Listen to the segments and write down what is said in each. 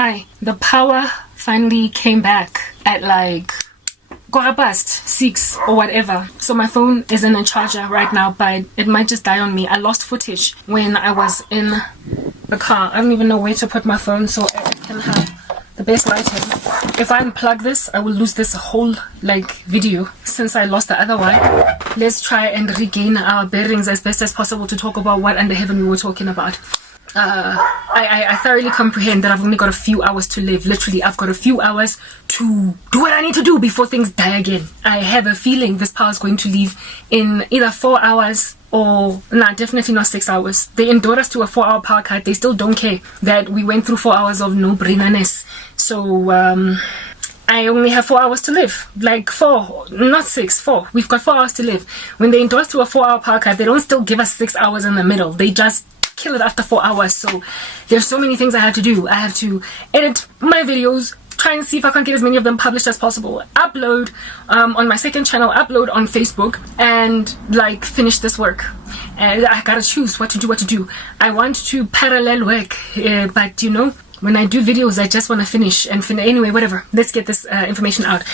Hi, the power finally came back at like quarter past 6 or whatever. So my phone is in a charger right now, but it might just die on me. I lost footage when I was in the car. I don't even know where to put my phone so it can have the best lighting. If I unplug this, I will lose this whole video since I lost the other one. Let's try and regain our bearings as best as possible to talk about what under heaven we were talking about. I thoroughly comprehend that I've only got a few hours to live. Literally, I've got a few hours to do what I need to do before things die again. I have a feeling this power is going to leave in either 4 hours or definitely not 6 hours. They endured us to a 4-hour power cut. They still don't care that we went through 4 hours of no-brainerness. So I only have 4 hours to live. Like 4, not 6, 4. We've got 4 hours to live. When they endorse to a 4-hour power cut, they don't still give us 6 hours in the middle. They just kill it after 4 hours. So there's so many things I have to do. I have to edit my videos, try and see if I can get as many of them published as possible, upload on my second channel, upload on Facebook, and finish this work. And I gotta choose what to do. I want to parallel work, but when I do videos, I just want to finish anyway, whatever. Let's get this information out.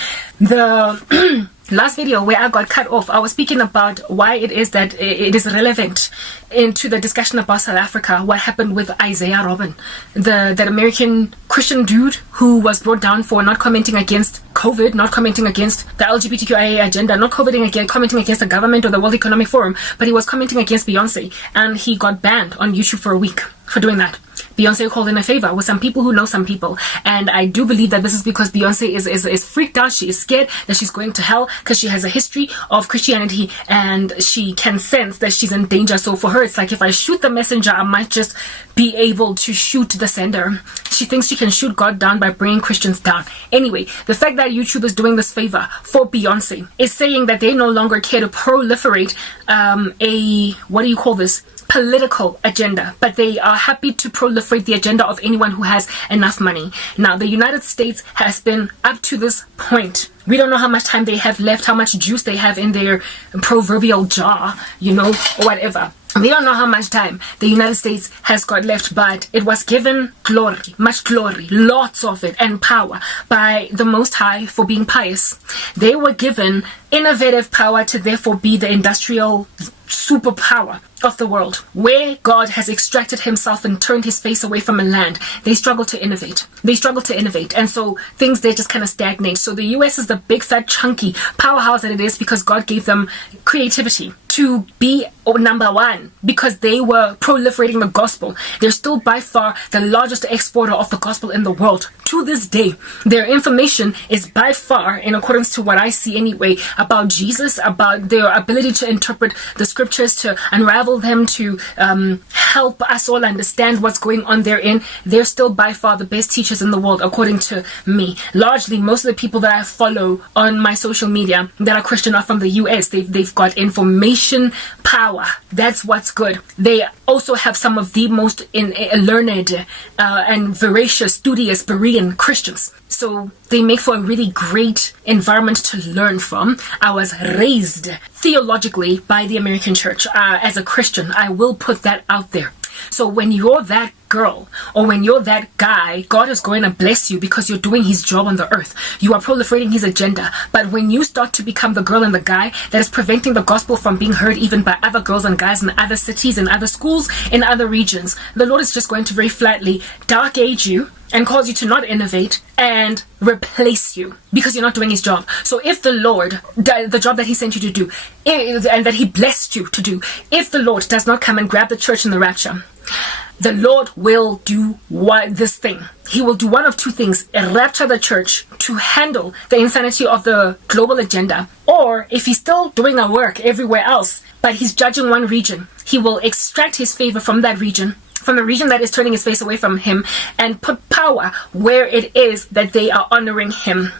The last video where I got cut off, I was speaking about why it is that it is relevant into the discussion about South Africa, what happened with Isaiah Robin, that American Christian dude who was brought down for not commenting against COVID, not commenting against the LGBTQIA agenda, not commenting against the government or the World Economic Forum, but he was commenting against Beyonce, and he got banned on YouTube for a week for doing that. Beyonce called in a favor with some people who know some people, and I do believe that this is because Beyonce is freaked out. She is scared that she's going to hell because she has a history of Christianity and she can sense that she's in danger. So for her, it's like, if I shoot the messenger, I might just be able to shoot the sender. She thinks she can shoot God down by bringing Christians down. Anyway, the fact that YouTube is doing this favor for Beyonce is saying that they no longer care to proliferate political agenda, but they are happy to proliferate the agenda of anyone who has enough money. Now, the United States has been up to this point. We don't know how much time they have left, how much juice they have in their proverbial jar, or whatever. We don't know how much time the United States has got left, but it was given glory, much glory, lots of it, and power by the Most High for being pious. They were given innovative power to therefore be the industrial superpower of the world. Where God has extracted himself and turned his face away from a land, they struggle to innovate. And so things there just kind of stagnate. So the US is the big fat chunky powerhouse that it is because God gave them creativity to be number one, because they were proliferating the gospel. They're still by far the largest exporter of the gospel in the world. To this day, their information is by far, in accordance to what I see anyway, about Jesus, about their ability to interpret the scriptures, to unravel them, to help us all understand what's going on therein. They're still by far the best teachers in the world, according to me. Largely, most of the people that I follow on my social media that are Christian are from the US. They've got information power. That's what's good. They also have some of the most learned and voracious, studious Berean Christians. So they make for a really great environment to learn from. I was raised theologically by the American church. As a Christian, I will put that out there. So when you're that girl or when you're that guy, God is going to bless you because you're doing his job on the earth. You are proliferating his agenda. But when you start to become the girl and the guy that is preventing the gospel from being heard even by other girls and guys in other cities, in other schools, in other regions, the Lord is just going to very flatly dark age you and cause you to not innovate and replace you because you're not doing his job. So if the Lord, the job that he sent you to do and that he blessed you to do, if the Lord does not come and grab the church in the rapture, the Lord will do this thing. He will do one of two things: rapture the church to handle the insanity of the global agenda, or if he's still doing a work everywhere else, but he's judging one region, he will extract his favor from that region, from the region that is turning his face away from him, and put power where it is that they are honoring him.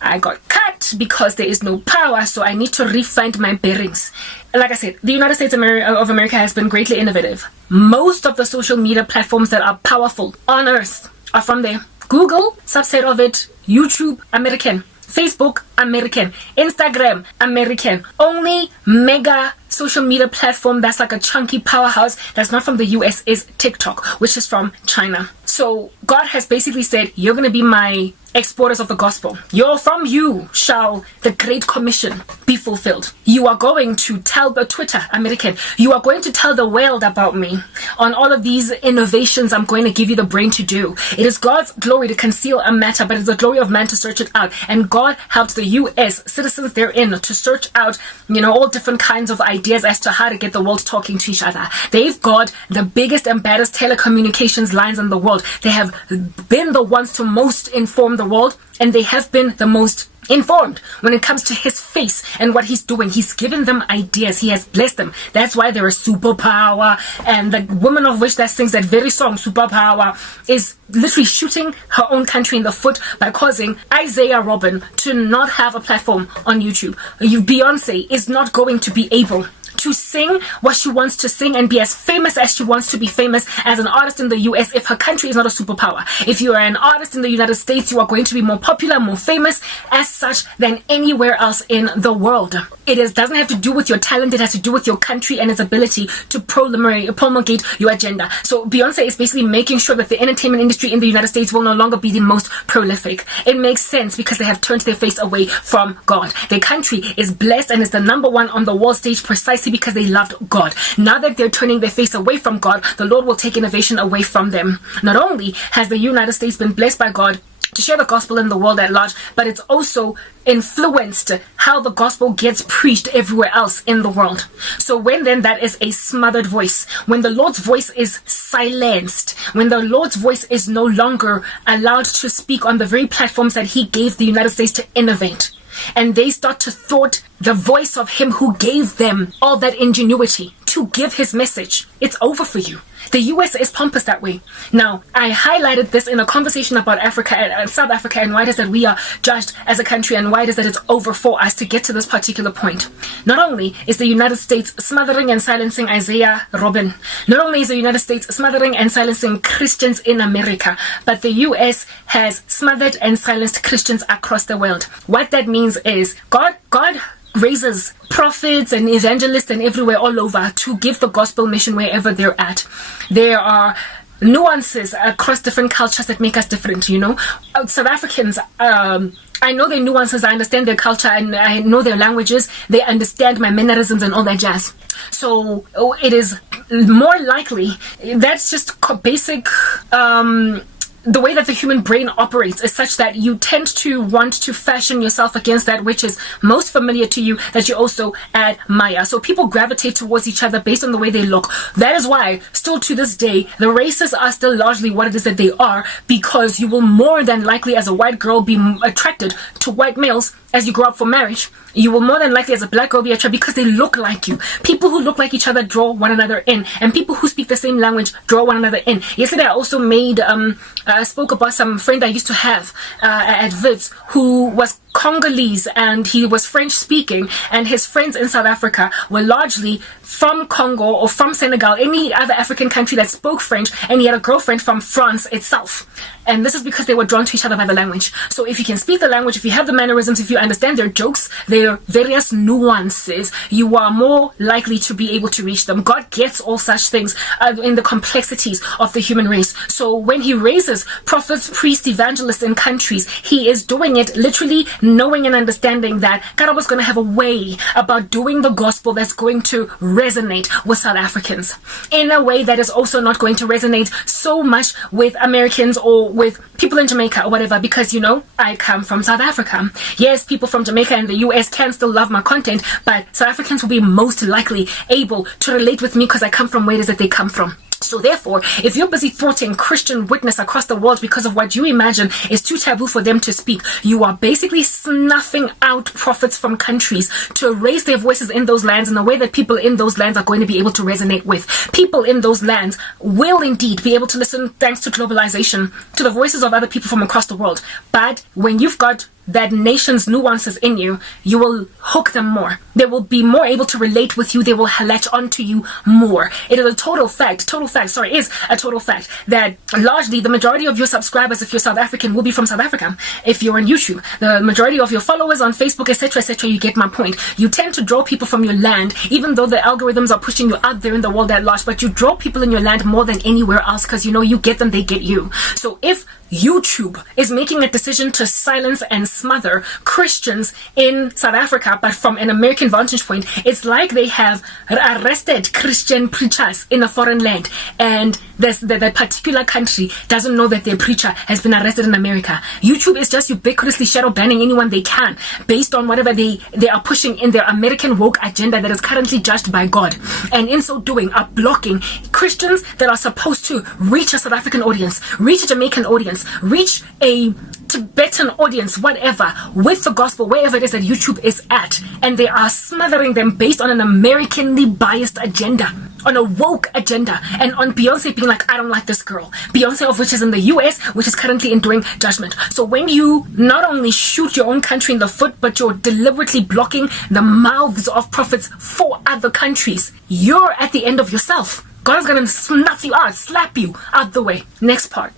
I got cut because there is no power, so I need to refind my bearings. Like I said, the United States of America has been greatly innovative. Most of the social media platforms that are powerful on earth are from there. Google, subset of it. YouTube, American. Facebook, American. Instagram, American. Only mega social media platform that's like a chunky powerhouse that's not from the US is TikTok, which is from China. So God has basically said, you're going to be my exporters of the gospel. From you shall the Great Commission be fulfilled. You are going to tell the Twitter American, you are going to tell the world about me on all of these innovations I'm going to give you the brain to do. It is God's glory to conceal a matter, but it's the glory of man to search it out. And God helped the US citizens therein to search out, all different kinds of ideas as to how to get the world talking to each other. They've got the biggest and baddest telecommunications lines in the world. They have been the ones to most inform the world, and they have been the most informed when it comes to his face and what he's doing. He's given them ideas. He has blessed them. That's why they're a superpower. And the woman of which that sings that very song, Superpower, is literally shooting her own country in the foot by causing Isaiah Robin to not have a platform on YouTube. Beyonce is not going to be able to sing what she wants to sing and be as famous as she wants to be famous as an artist in the US if her country is not a superpower. If you are an artist in the United States, you are going to be more popular, more famous as such than anywhere else in the world. It doesn't have to do with your talent, it has to do with your country and its ability to promulgate your agenda. So Beyonce is basically making sure that the entertainment industry in the United States will no longer be the most prolific. It makes sense because they have turned their face away from God. Their country is blessed and is the number one on the world stage precisely because they loved God. Now that they're turning their face away from God, the Lord will take innovation away from them. Not only has the United States been blessed by God to share the gospel in the world at large, but it's also influenced how the gospel gets preached everywhere else in the world. So when then that is a smothered voice, when the Lord's voice is silenced, when the Lord's voice is no longer allowed to speak on the very platforms that he gave the United States to innovate, and they start to thwart the voice of him who gave them all that ingenuity to give his message, it's over for you. The US is pompous that way. Now, I highlighted this in a conversation about South Africa, and why it is that we are judged as a country, and why it is that it's over for us to get to this particular point. Not only is the United States smothering and silencing Isaiah Robin, not only is the United States smothering and silencing Christians in America, but the US has smothered and silenced Christians across the world. What that means is God raises prophets and evangelists and everywhere all over to give the gospel mission wherever they're at. There are nuances across different cultures that make us different, South Africans, I know their nuances, I understand their culture, and I know their languages. They understand my mannerisms and all that jazz. So it is more likely, that's just basic the way that the human brain operates is such that you tend to want to fashion yourself against that which is most familiar to you, that you also admire. So people gravitate towards each other based on the way they look. That is why, still to this day, the races are still largely what it is that they are, because you will more than likely, as a white girl, be attracted to white males as you grow up for marriage. You will more than likely, as a black girl, be attracted because they look like you. People who look like each other draw one another in, and people who speak the same language draw one another in. Yesterday, I also spoke about some friend I used to have at Wits who was Congolese and he was French speaking, and his friends in South Africa were largely from Congo or from Senegal, any other African country that spoke French, and he had a girlfriend from France itself. And this is because they were drawn to each other by the language. So if you can speak the language, if you have the mannerisms, if you understand their jokes, their various nuances, you are more likely to be able to reach them. God gets all such things in the complexities of the human race. So when he raises prophets, priests, evangelists in countries, he is doing it literally knowing and understanding that God was going to have a way about doing the gospel that's going to resonate with South Africans in a way that is also not going to resonate so much with Americans or with people in Jamaica or whatever, because I come from South Africa. Yes, people from Jamaica and the US can still love my content, but South Africans will be most likely able to relate with me because I come from where it is that they come from. So therefore, if you're busy thwarting Christian witness across the world because of what you imagine is too taboo for them to speak, you are basically snuffing out prophets from countries to raise their voices in those lands in a way that people in those lands are going to be able to resonate with. People in those lands will indeed be able to listen, thanks to globalization, to the voices of other people from across the world. But when you've got that nation's nuances in you, you will hook them more. They will be more able to relate with you. They will latch onto you more. It is a total fact that largely the majority of your subscribers, if you're South African, will be from South Africa. If you're on YouTube, the majority of your followers on Facebook, etc., you get my point. You tend to draw people from your land, even though the algorithms are pushing you out there in the world at large, but you draw people in your land more than anywhere else because you know you get them, they get you. So if YouTube is making a decision to silence and smother Christians in South Africa, but from an American vantage point, it's like they have arrested Christian preachers in a foreign land, and the particular country doesn't know that their preacher has been arrested in America. YouTube is just ubiquitously shadow banning anyone they can based on whatever they are pushing in their American woke agenda that is currently judged by God, and in so doing are blocking Christians that are supposed to reach a South African audience, reach a Jamaican audience, reach a Tibetan audience, whatever, with the gospel, wherever it is that YouTube is at, and they are smothering them based on an Americanly biased agenda, on a woke agenda, and on Beyonce being like, I don't like this girl. Beyonce, of which is in the US, which is currently enduring judgment. So when you not only shoot your own country in the foot, but you're deliberately blocking the mouths of prophets for other countries, you're at the end of yourself. God is gonna snuff you out, slap you out the way. Next part.